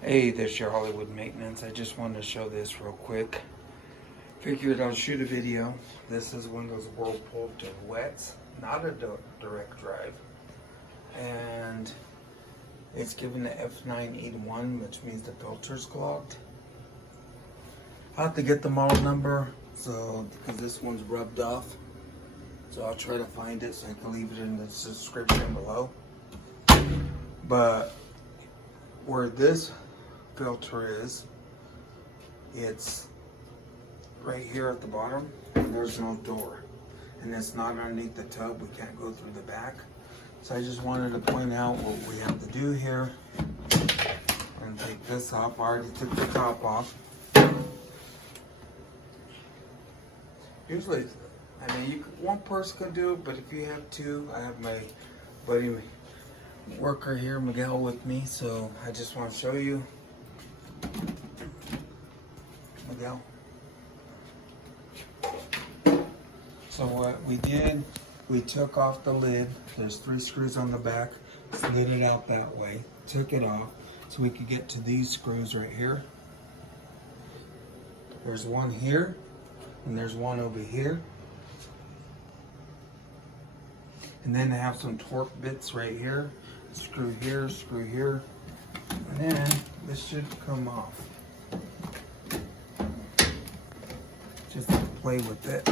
Hey, this your Hollywood Maintenance. I just wanted to show this real quick. Figured I'll shoot a video. This is one of those Whirlpool Duets, not a direct drive. And it's given the F9-E1, which means the filter's clogged. I'll have to get the model number, because this one's rubbed off. So I'll try to find it so I can leave it in the description below. But where this filter is, it's right here at the bottom, and there's no door, and it's not underneath the tub. We can't go through the back. So I just wanted to point out what we have to do here and take this off. I already took the top off. Usually, I mean, one person can do it, but if you have two, I have my buddy worker here, Miguel, with me, so I just want to show you. Miguel. So what we did, we took off the lid. There's 3 screws on the back. Slid it out that way. Took it off so we could get to these screws right here. There's one here, and there's one over here. And then I have some torque bits right here. Screw here, screw here. And then this should come off. Just play with it.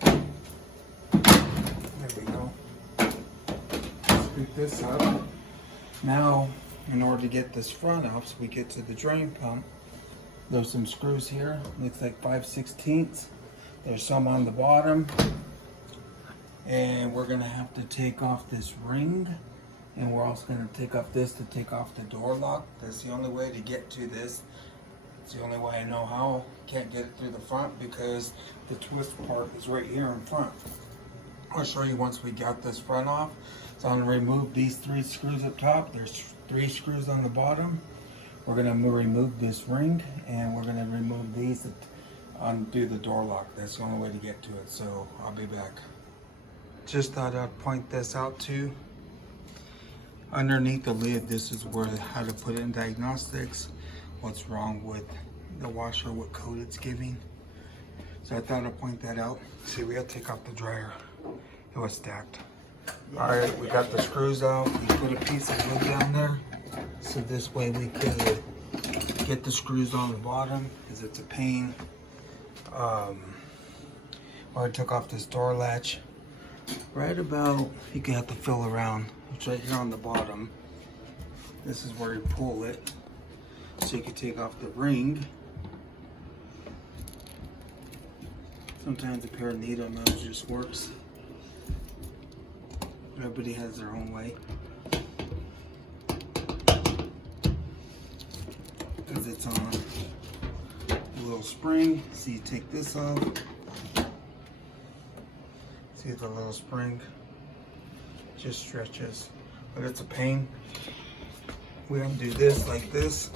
There we go. Scoop this up. Now, in order to get this front off, so we get to the drain pump, there's some screws here. Looks like 5/16. There's some on the bottom. And we're gonna have to take off this ring, and we're also gonna take off this to take off the door lock. That's the only way to get to this. It's the only way I know how. Can't get it through the front because the twist part is right here in front. I'll show you once we got this front off. So I'm gonna remove these 3 screws up top. There's 3 screws on the bottom. We're gonna remove this ring, and we're gonna remove these to undo the door lock. That's the only way to get to it. So I'll be back. Just thought I'd point this out too. Underneath the lid, this is where how to put in Diagnostics, what's wrong with the washer, what code it's giving. So I thought I'd point that out. See, we gotta take off the dryer. It was stacked. All right, we got the screws out. We put a piece of wood down there, so this way we could get the screws on the bottom, because it's a pain. I took off this door latch. Right about, you can have to feel around. It's right here on the bottom. This is where you pull it. So you can take off the ring. Sometimes a pair of needle nose just works. Everybody has their own way. Because it's on a little spring. So you take this off. See the little spring just stretches, but it's a pain. We undo this like this.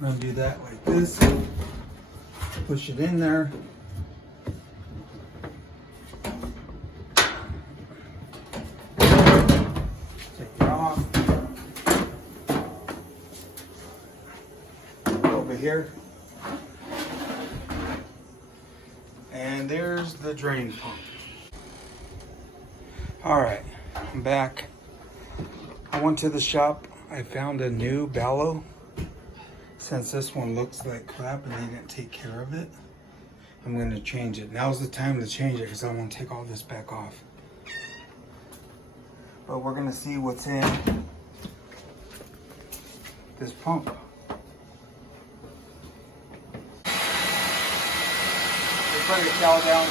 Undo that like this. Push it in there. Take it off. Over here. And there's the drain pump. All right, I'm back. I went to the shop. I found a new bellow. Since this one looks like crap and they didn't take care of it, I'm gonna change it. Now's the time to change it because I want to take all this back off. But we're gonna see what's in this pump. Put your towel down.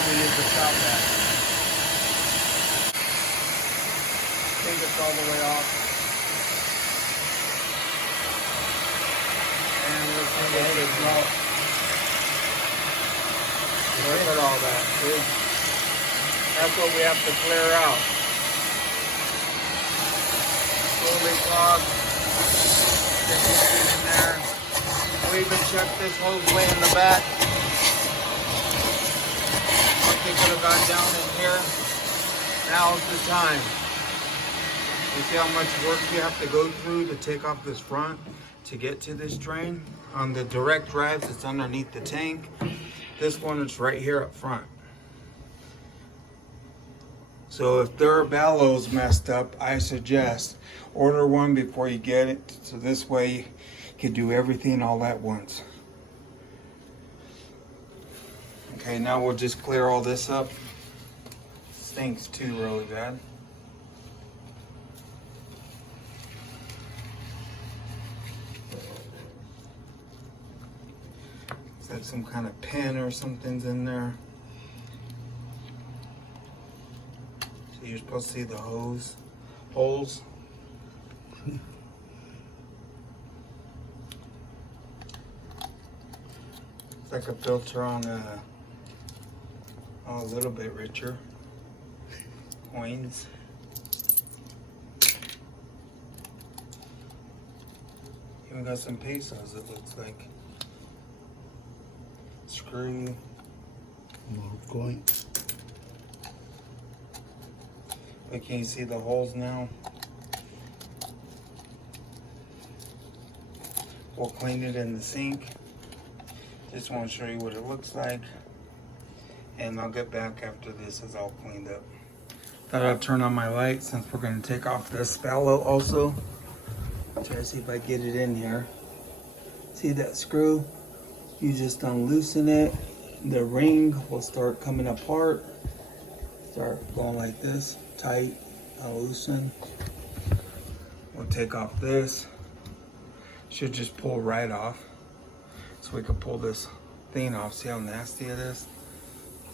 one we use the stop at. I think it's all the way off. And let's see if it's not. Look at all that. See? That's what we have to clear out. Slowly clog. Get this in there. We even checked this hose way in the back. They could have got down in here. Now's the time. You see how much work you have to go through to take off this front to get to this drain? On the direct drives, it's underneath the tank. This one is right here up front. So if their bellow's messed up, I suggest order one before you get it. So this way you can do everything all at once. Okay, now we'll just clear all this up. Stinks too really bad. Is that some kind of pen or something's in there? So you're supposed to see the holes. It's like a filter on a little bit richer. Coins. Even got some pesos, it looks like. Screw. More coin. But can you see the holes now? We'll clean it in the sink. Just want to show you what it looks like. And I'll get back after this is all cleaned up. Thought I'd turn on my light since we're going to take off this bellow also. Try to see if I get it in here. See that screw? You just unloosen it. The ring will start coming apart. Start going like this. Tight, unloosen. We'll take off this. Should just pull right off. So we can pull this thing off. See how nasty it is?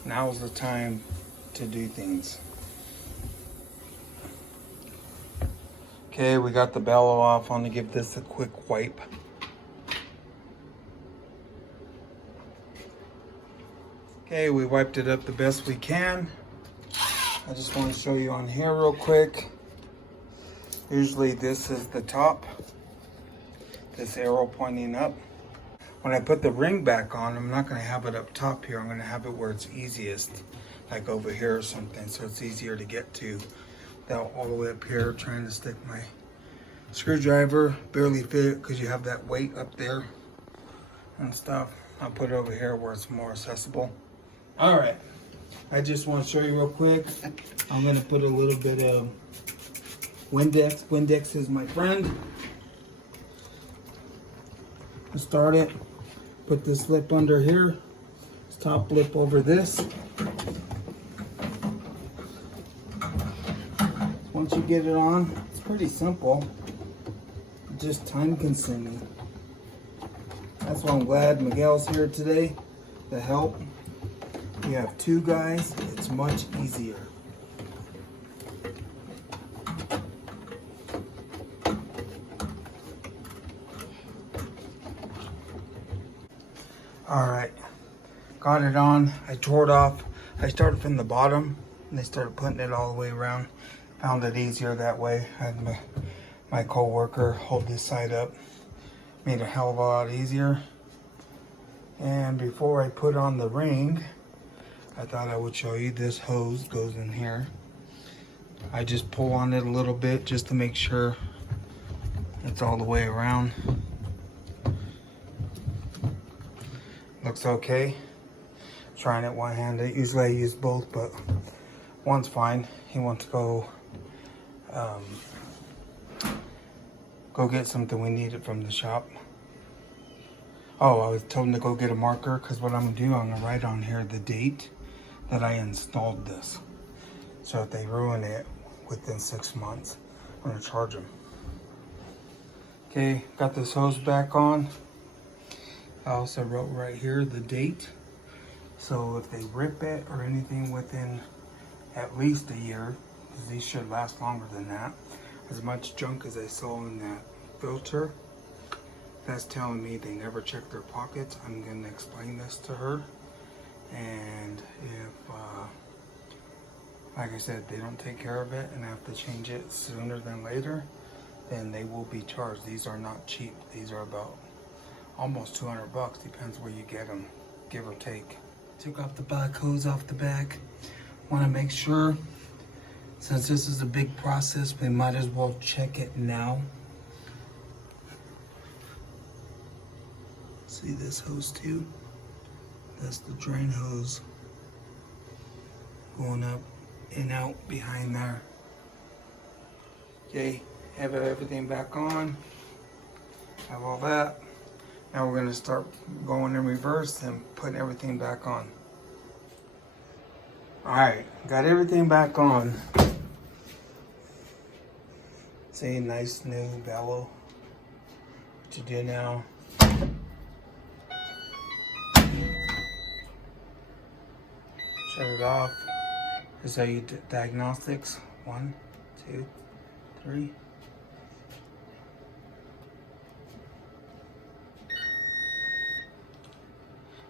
Now's the time to do things. Okay, we got the bellow off. I'm gonna give this a quick wipe. Okay, we wiped it up the best we can. I just want to show you on here real quick. Usually this is the top. This arrow pointing up. When I put the ring back on, I'm not going to have it up top here. I'm going to have it where it's easiest, like over here or something, so it's easier to get to. Without all the way up here trying to stick my screwdriver, barely fit because you have that weight up there and stuff. I'll put it over here where it's more accessible. All right, I just want to show you real quick. I'm going to put a little bit of Windex. Windex is my friend. Start it. Put this lip under here, this top lip over this. Once you get it on, it's pretty simple, just time consuming. That's why I'm glad Miguel's here today to help. We have two guys, it's much easier. All right, got it on. I tore it off. I started from the bottom and they started putting it all the way around. Found it easier that way. I had my co-worker hold this side up. Made it a hell of a lot easier. And before I put on the ring, I thought I would show you this hose goes in here. I just pull on it a little bit just to make sure it's all the way around. Looks okay. Trying it one-handed. Usually I use both, but one's fine. He wants to go get something we needed from the shop. Oh, I was told him to go get a marker because what I'm gonna do, I'm gonna write on here the date that I installed this. So if they ruin it within 6 months, I'm gonna charge them. Okay, got this hose back on. I also wrote right here the date So if they rip it or anything within at least a year, because these should last longer than that, as much junk as I saw in that filter, that's telling me they never check their pockets. I'm going to explain this to her. And if, like I said, they don't take care of it and have to change it sooner than later, then they will be charged. These are not cheap. These are about almost 200 bucks, depends where you get them, give or take. Took off the black hose off the back. Want to make sure, since this is a big process, we might as well check it now. See this hose too? That's the drain hose going up and out behind there. Okay, have everything back on. Have all that. Now we're going to start going in reverse and putting everything back on. Alright, got everything back on. See, nice new bellow. What you do now? Shut it off. This is how you do diagnostics. 1, 2, 3.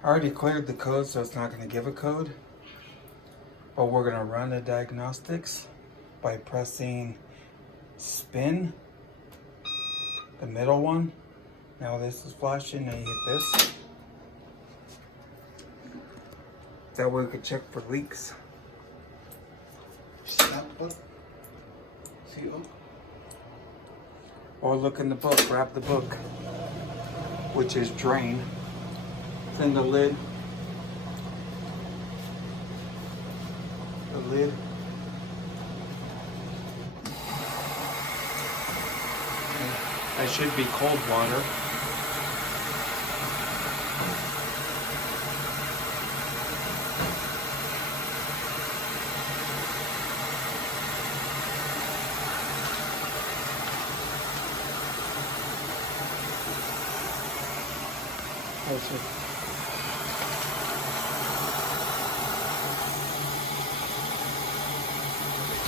I already cleared the code, so it's not going to give a code. But we're going to run the diagnostics by pressing spin, the middle one. Now this is flashing, now you hit this. That way we can check for leaks. See, or look in the book, grab the book, which is drain. It's in the lid. The lid. That should be cold water.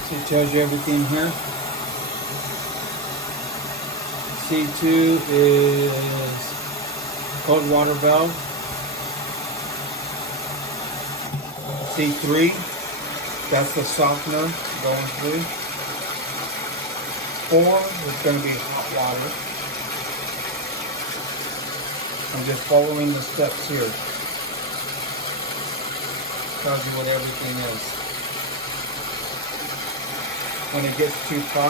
See, it tells you everything here. C2 is cold water valve. C3, that's the softener going through. 4 is going to be hot water. I'm just following the steps here. Tells you what everything is. When it gets to 5,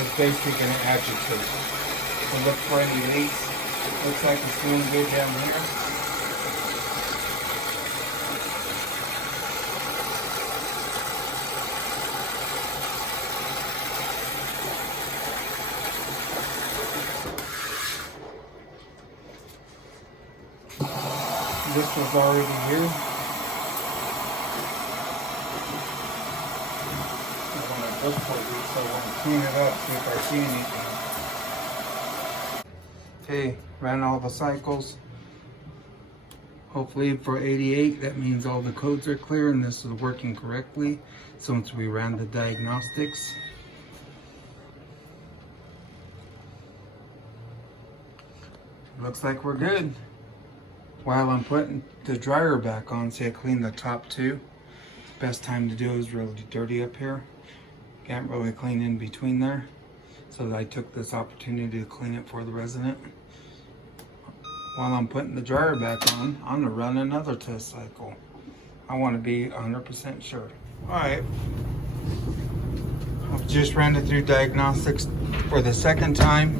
it's basically going to agitate. So look for any leaks. Looks like it's doing good down here. This was already here. I want to look for these, so I want to clean it up, see if I see anything. Okay, ran all the cycles. Hopefully for 88, that means all the codes are clear and this is working correctly since we ran the diagnostics. Looks like we're good. While I'm putting the dryer back on, see I cleaned the top too. Best time to do is really dirty up here. Can't really clean in between there. So I took this opportunity to clean it for the resident. While I'm putting the dryer back on, I'm gonna run another test cycle. I wanna be 100% sure. All right. I've just ran it through diagnostics for the second time.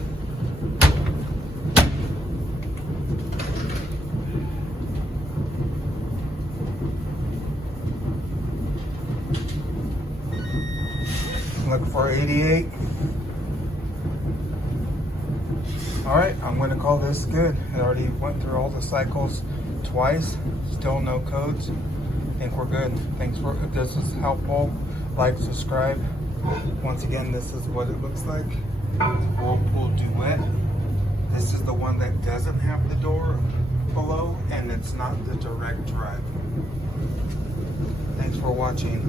Look for 88. All right, I'm gonna call this good. I already went through all the cycles twice, still no codes. I think we're good. Thanks for, if this is helpful, like, subscribe. Once again, this is what it looks like. Whirlpool Duet. This is the one that doesn't have the door below and it's It's not the direct drive. Thanks for watching.